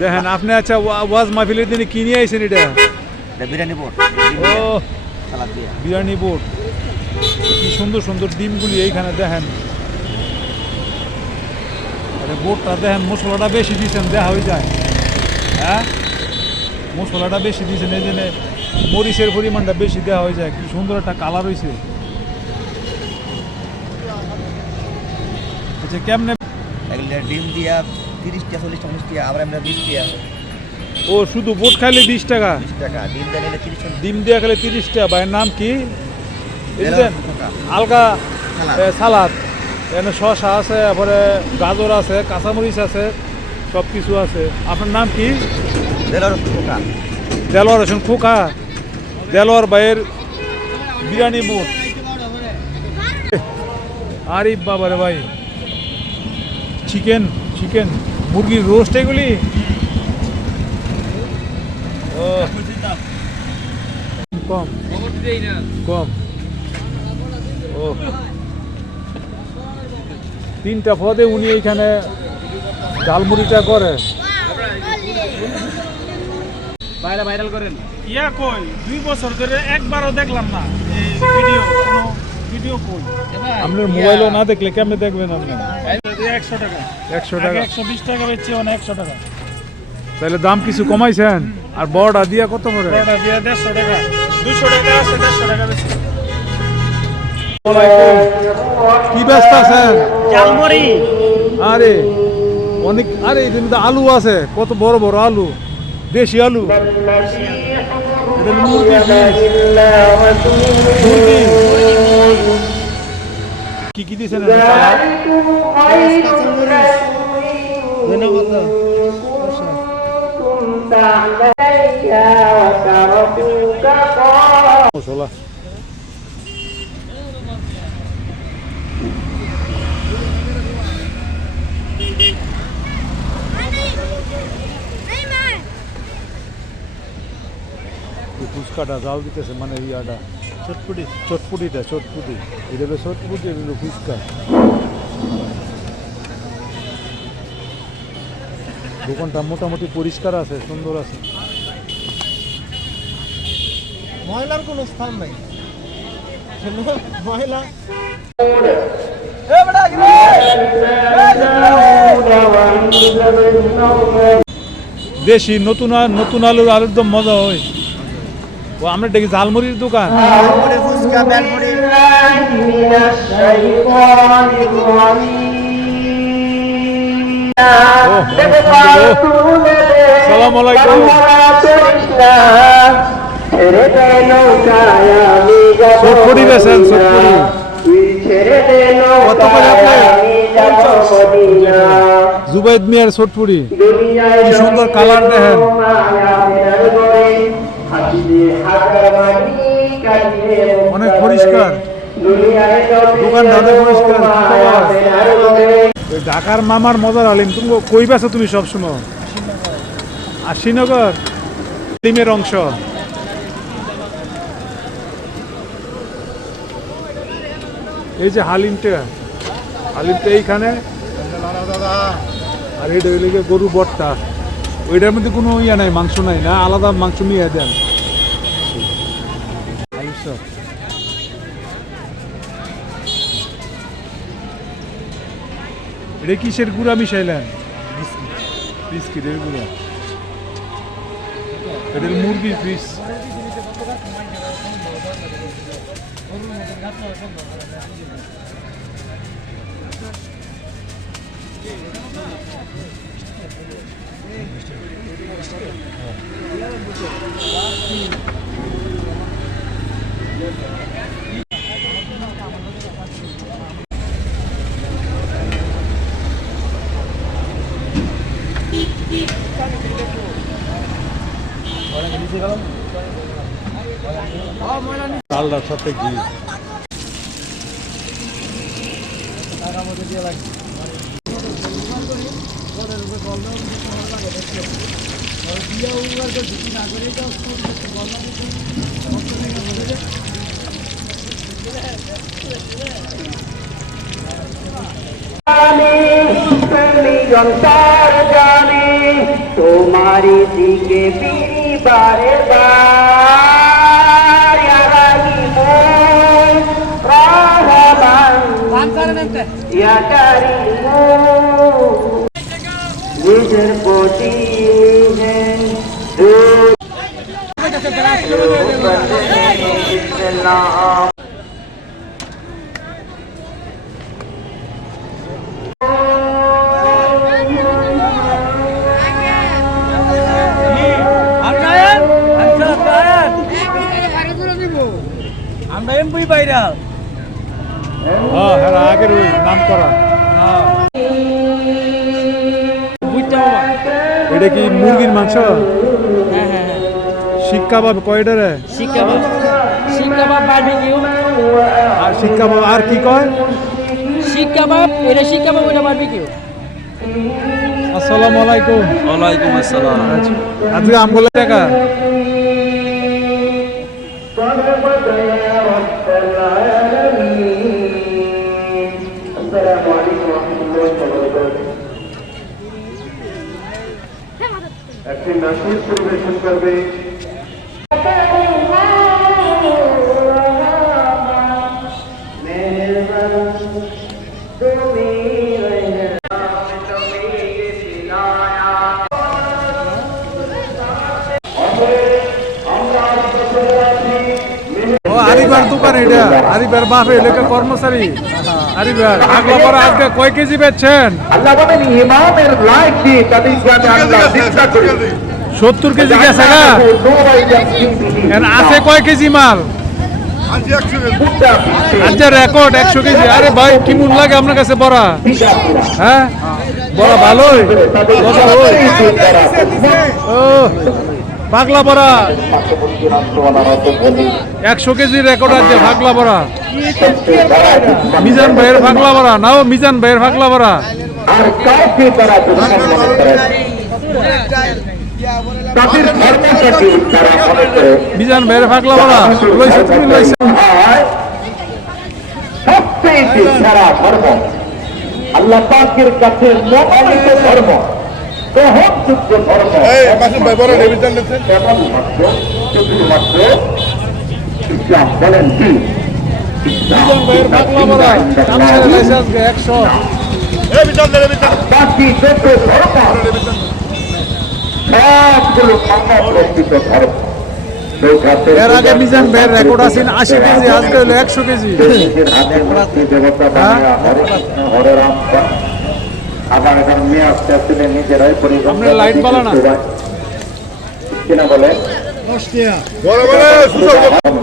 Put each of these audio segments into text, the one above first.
দেখেন আপনি আচ্ছা ওয়া- ওয়াজ মাহফিলের দিনে কিনে আইছেন এটা? বিরিয়ানি বোর্ড ও বিরিয়ানি বোর্ড কি সুন্দর সুন্দর ডিমগুলি এইখানে দেখেন। আরে বোর্ডটা দেখেন মশলাটা বেশি দিয়েছেন দেখা হয়ে যায়। হ্যাঁ? মশলাটা বেশি দিয়েছেন এই জন্য মরিচের পরিমাণটা বেশি দেওয়া হয়ে যায়। কি সুন্দর একটা কালার হয়েছে আচ্ছা কেমনে ডিম দিয়া তিরিশ টাকা চল্লিশ চল্লিশ টাকা আবার আমরা বিশ টাকা ও শুধু বোট খাইলে বিশ টাকা? বিশ টাকা ডিম দিয়ে নিলে তিরিশ ডিম দিয়ে খেলে তিরিশ টাকা ভাইয়ের নাম কি? আলগা সালাদ। এখানে শসা আছে তারপরে গাজর আছে কাঁচামরিচ আছে সব কিছু আছে। আপনার নাম কি? দেলোয়ার হোসেন খোকা দেলোয়ার ভাইয়ের বিরিয়ানি বুট। আরে বাবারে ভাই। চিকেন। চিকেন মুরগির রোস্ট এগুলি? কম। কম। ও তিনটা পদে উনি এইখানে ঝালমুড়িটা করে। ইয়া কই? দুই বছর ধরে একবারও দেখলাম না ভিডিও ভিডিও কই? আপনার মোবাইলও না দেখলে কেমনে দেখবেন আপনি? একশো টাকা। একশো টাকা। একশো বিশ টাকা বেচছি অনেক একশো টাকা। তাহলে দাম কিছু কমাইছেন? আর বড়টা দিয়া কত করে? ওটা দিয়ে দেড়শো টাকা। দুশো টাকা আছে দেড়শো টাকা বেশি কি ব্যস্ত আছেন? আরে অনেক আরে এখানে তো আলু আছে। কত বড় বড় আলু। দেশি আলু। মুরগি মুরগি। কি কি দিয়েছেন? মশলা। ফুচকাটা জাল দিতেছে মানে ইয়াটা। চটপুটি চটপুটিটা চটপুটি। এটা হলো চটপুটি এটা হলো ফুচকা। দোকানটা মোটামুটি পরিষ্কার আছে সুন্দর আছে। ময়লার কোনো স্থান নাই। ময়লা। দেশি নতুন নতুন আলুর আলুর দম মজা হয়। ও আমরা দেখি ঝালমুড়ির দোকান। ঝালমুড়ি ফুচকা বেলমুড়ি। সালাম আলাইকুম বেছেন কত করে জুবাইদ মিয়ার চটপুরি কি সুন্দর কালার দেখেন। অনেক পরিষ্কার। দোকান ঢাকার মামার মজার আলিম, তুমি কই বেছো তুমি সবসময়? আশিনগর ডিমের অংশ। এই যে হালিমটা হালিমটা এইখানে। আর এটা গরু বটটা ওইটার মধ্যে কোনো ইয়া নাই, মাংস নাই না? আলাদা মাংস নিয়ে দেন। আলু চপ। এটা কিসের গুঁড়া মিশাইলেন বিস্কিটের গুঁড়া এটা হলো মুরগির পিস লাল রাস্তাতে গিয়ে। অন্তর জানে তোমারি দিকে বিবারে বা ಯಾಟಾರಿ ಮೇಜರ್ ಕೋಟಿ পাবে কয়টারে শিকাবাব শিকাবাব বারবিকিউ আর পাবে আর কি কয়? শিকাবাব এটা শিকাবাব ওটা বারবিকিউ আসসালামু আলাইকুম। ওয়ালাইকুম আসসালাম। আচ্ছা, আজকে আমগুলো টাকা। একটি নাসির পরিবেশন করবে। এটা বাপে এলাকা কর্মচারী। আরিবার আগলা পরে আজকে কয় কেজি বেচছেন? সত্তর কেজি গেছে এর আছে কয় কেজি মাল? আচ্ছা রেকর্ড একশো কেজি। আরে ভাই কি মন লাগে আপনার কাছে বড়া? হ্যাঁ? বড়া ভালোই। ও। পাগলা বড়া। একশো কেজি রেকর্ড আছে পাগলা বড়া। মিজান ভাইয়ের পাগলা বড়া, নাও মিজান ভাইয়ের করে মিজান ভাইয়ের পাগলা বড়া, লইছে তুমি, লইছে। সবচেয়ে ধর্ম। আল্লাহ পাকের কাছে মনোনীত ধর্ম। বলেন কি? একশো। বাকি যত ধর্ম সবগুলো ধর্ম। এর আগে মিজান ভাইয়ের রেকর্ড আছে আশি কেজি আজকে হলো একশো কেজি। দেবতা হরে রাম আবার এখন মেয়ে আসতে আসতে নিজেরাই পরিবর্তন আপনার লাইট জ্বালা না। কিনা বলে?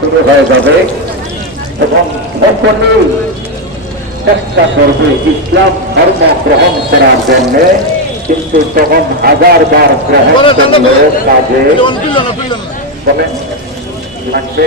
শুরু হয়ে যাবে। এবং সকলেই চেষ্টা করবে ইসলাম ধর্ম গ্রহণ করার জন্য। কিন্তু তখন হাজার বার গ্রহণ করলেও কাজে বলেন লাগবে।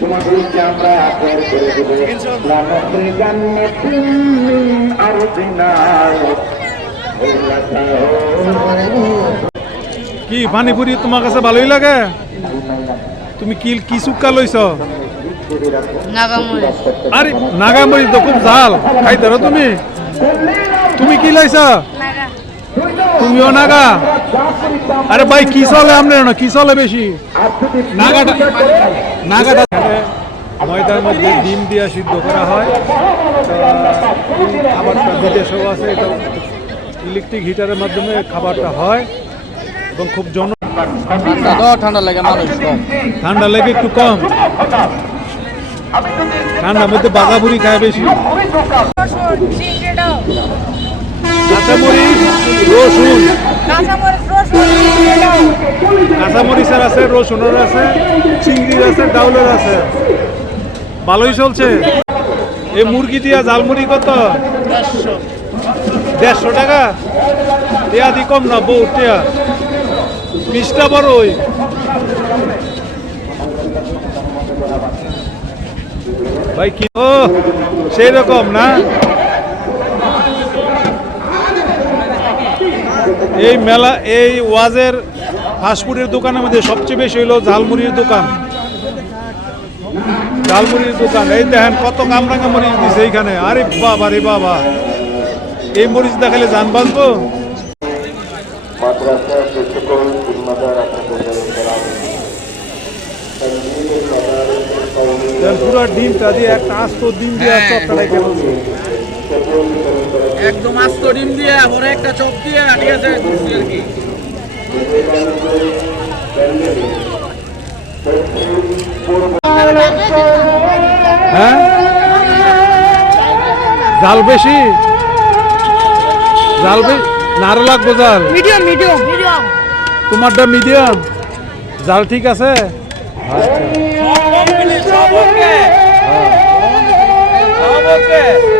তোমাদেরকে আমরা বের করে দেবো। আরদিনা কি পানিপুরি তোমার কাছে ভালোই লাগে? তুমি কি কি সুক্কা লইছ? আরে নাগামরি তো খুব ঝাল। খাইতে তুমি? তুমি কি লইছ? নাগা। তুমিও নাগা? আরে ভাই কি চলে আপনার? না কি চলে বেশি? নাগাটা নাগাটা ময়দার মধ্যে ডিম দিয়া সিদ্ধ করা হয়। খাবারটা বিদেশেও আছে এটা ইলেকট্রিক হিটারের মাধ্যমে খাবারটা হয় এবং খুব জন ঠান্ডা লাগে মানুষ ঠান্ডা লেগে একটু কম। ঠান্ডার মধ্যে বাগাবুড়ি খায় বেশি। কাঁচামরিচ রসুন। কাঁচামরিচের আছে রসুনের আছে চিংড়ির আছে ডাউলের আছে। ভালোই চলছে। এই মুরগি দিয়া জালমুড়ি কত? দেড়শো। টাকা? টিয়া দি কম না বউ টিয়া। পিসটা বড় ওই। ভাই কি? ও সেই রকম না? এই মেলা এই ওয়াজের ফাস্টফুডের দোকানের মধ্যে সবচেয়ে বেশি হইল ঝালমুড়ির দোকান। ঝালমুড়ির দোকান এই দেখেন কত কামরাঙা মরিচ দিছে এইখানে। আরে বাবা রে বাবা। এই মরিচ দেখালে জান বাঁচবো? পুরো ডিমটা দিয়ে একটা আস্ত ডিম দিয়ে চপটা কেন একদম আস্ত ডিম দিয়ে ওরা একটা চপ দিয়ে ঠিক আছে আর কি। হ্যাঁ? জাল বেশি? জাল বেশি নারো লাগবো জাল? Medium medium. মিডিয়াম। তোমারটা মিডিয়াম। জাল ঠিক আছে? আচ্ছা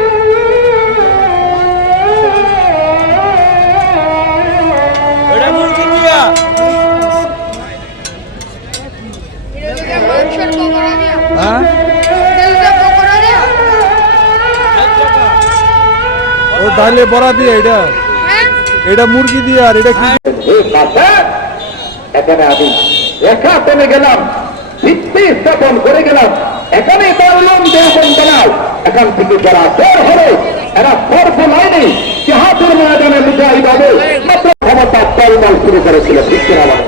তাহলে বড়া দিয়ে এটা। হ্যাঁ। এটা মুরগি দিয়ে আর এটা কি? এখানে আমি টেনে গেলাম। ভিত্তি স্থাপন করে গেলাম। এখানে বললাম দেবন বানাও এখান থেকে যারা বের হলো এরা সর্ব লাইনে জাহাজের ময়দানে মুজাহিদ হবে মাত্র ক্ষমতা তলমাল শুরু করেছিল ঠিক কিনা বলেন?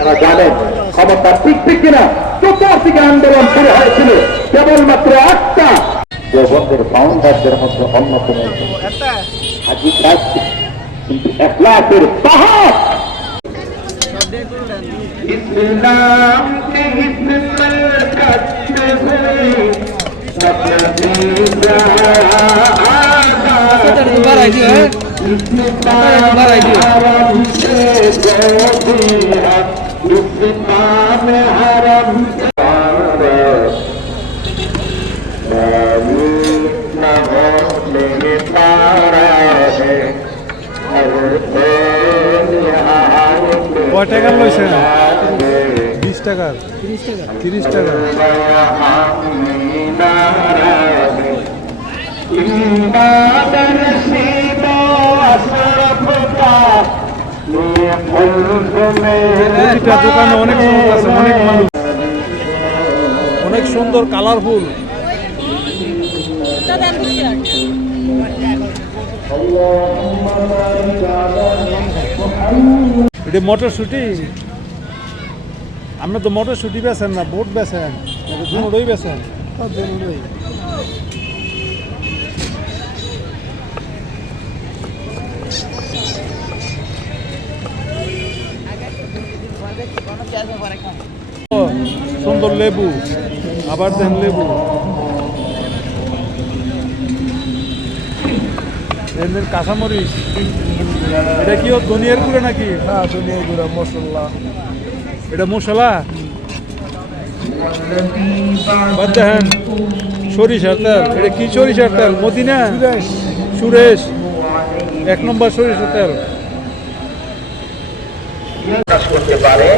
এরা জানেন ক্ষমতা ঠিক ঠিক কিনা। চতুর্দিকে আন্দোলন শুরু হয়েছিল। কেবলমাত্র একটা দেবন্ধের ফাউন্ডারদের মধ্যে অন্যতম হাজি দাস কিন্তু এখলাফের পাহাড় ইসলাম কে হিজমত করতে হয়ে ইসলাম টাকার তিরিশ টাকা। দোকানে অনেক আছে অনেক মানুষ। অনেক সুন্দর কালারফুল এটা মটরশুটি? আমরা তো মটরশুটি বেছেন না, বোট বেছেন দুটোই বেছেন সুন্দর লেবু, আবার দেন লেবু। কাঁচামরিচ, এটা কি ধনিয়ার গুঁড়ো নাকি? হ্যাঁ ধনিয়া গুঁড়া, মশলা। এটা মশলা? দেখেন সরিষার তেল। এটা কি সরিষার তেল? মদিনা? সুরেশ। এক নম্বর সরিষার তেল। প্রকাশ করতে পারে?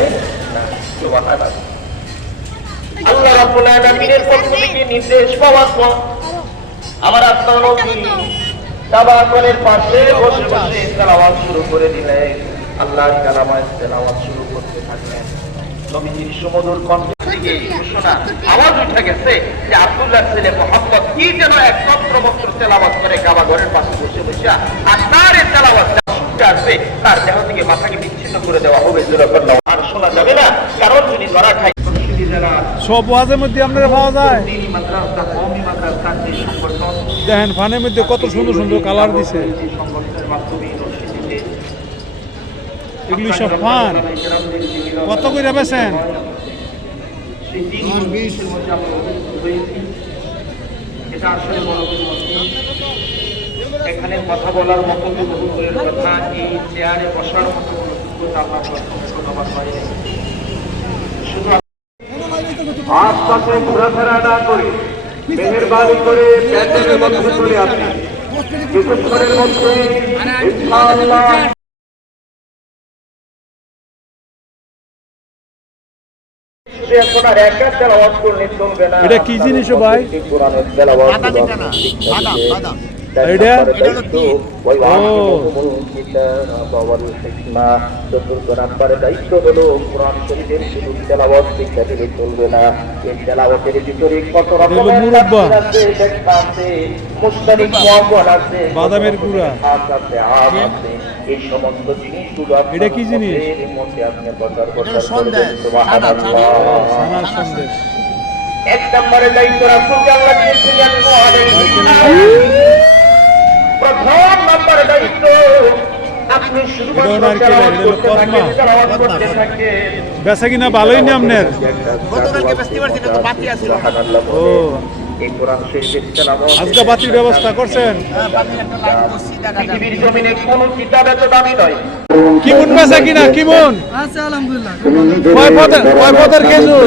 আল্লাহ রাব্বুল আলামিনের পক্ষ থেকে নির্দেশ পাওয়ার পর আমার আত্মা নবী তাবাকরের পাশে বসে বসে তেলাওয়াত শুরু করে দিলেন। আল্লাহর কালামায় তেলাওয়াত শুরু করতে থাকলেন। নবীজির সুমধুর কণ্ঠ থেকে ঘোষণা আওয়াজ উঠে গেছে যে আব্দুল্লাহ ছেলে মোহাম্মদ কি যেন এক তন্ত্র মন্ত্র তেলাওয়াত করে কাবা ঘরের পাশে বসে বসে আর তার এই তেলাওয়াত আসবে তার দেহ থেকে মাথাকে বিচ্ছিন্ন করে দেওয়া হবে আর শোনা যাবে না কারণ যদি ধরা যারা সব ওয়াজের মধ্যে আপনারা পাওয়া যায়। দেখেন ফানের মধ্যে কত সুন্দর সুন্দর কালার দিছে। সংগঠনের মাধ্যমে এগুলি সব ফান কত করে বেছেন। এখানে কথা বলার মতো কথা এই চেয়ারে বসার মতো কোনো যোগ্যতা আমার প্রথমে ধন্যবাদ শুধু আশপাশে ঘোরাফেরা না করে মেহরবানি করে প্যান্ডেলের মধ্যে চলে আসি। কিছুক্ষণের মধ্যে ইনশাআল্লাহ। এটা কি জিনিস ও ভাই? প্রত্যেকটি আপনার দায়িত্ব, ওই ও। আলিমুল কিতাব ওয়াল হিকমা। চতুর্থ নাম্বারে দায়িত্ব হলো কোরআন শরীফের শুধু তেলাওয়াত শিক্ষা দিলে চলবে না এই তেলাওয়াতের ভিতরে কত রকমের আছে, বাদামের গুঁড়া। আছে, আম আছে, এই সমস্ত জিনিসগুলো এটা কি জিনিস? মধ্যে আপনি সন্দেশ। এক নম্বরে দায়িত্ব রাসূলকে আল্লাহ দিয়েছিলেন। প্রথম নম্বরে দায়িত্ব। আপনি শুধুমাত্র এটা ওনার কে তেলাওয়াত করতে থাকেন, তেলাওয়াত করতে থাকেন। বেচা কিনা ভালোই নি আপনার? গতকালকে ফেস্টিভ্যাল ছিল তো বাতি আছিল ও। এই কোরআন শরীফের তেলাওয়াত। আজকে বাতির ব্যবস্থা করছেন? হ্যাঁ, কিমন বেচা কিনা কিমন? কয় পদের কয় পদের খেজুর?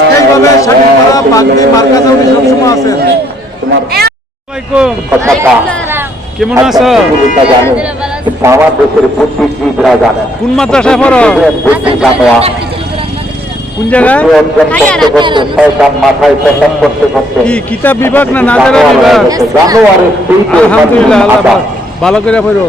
স্থায়ীভাবে স্বাধীনপাড়া বাগদি মার্কাজ আপনি সবসময় আছেন। তোমার আসসালামাইকুম কথাটা কেমন আছো? ভূমিকা জানে কিন্তু আমার দেশের বুদ্ধিজীবীরা জানে না। কোন মাদ্রাসায় পড়ো? জায়গায়? কি কিতাব বিভাগ না নাজারা বিভাগ? আলহামদুলিল্লাহ আল্লাহ ভালো করে পড়ো।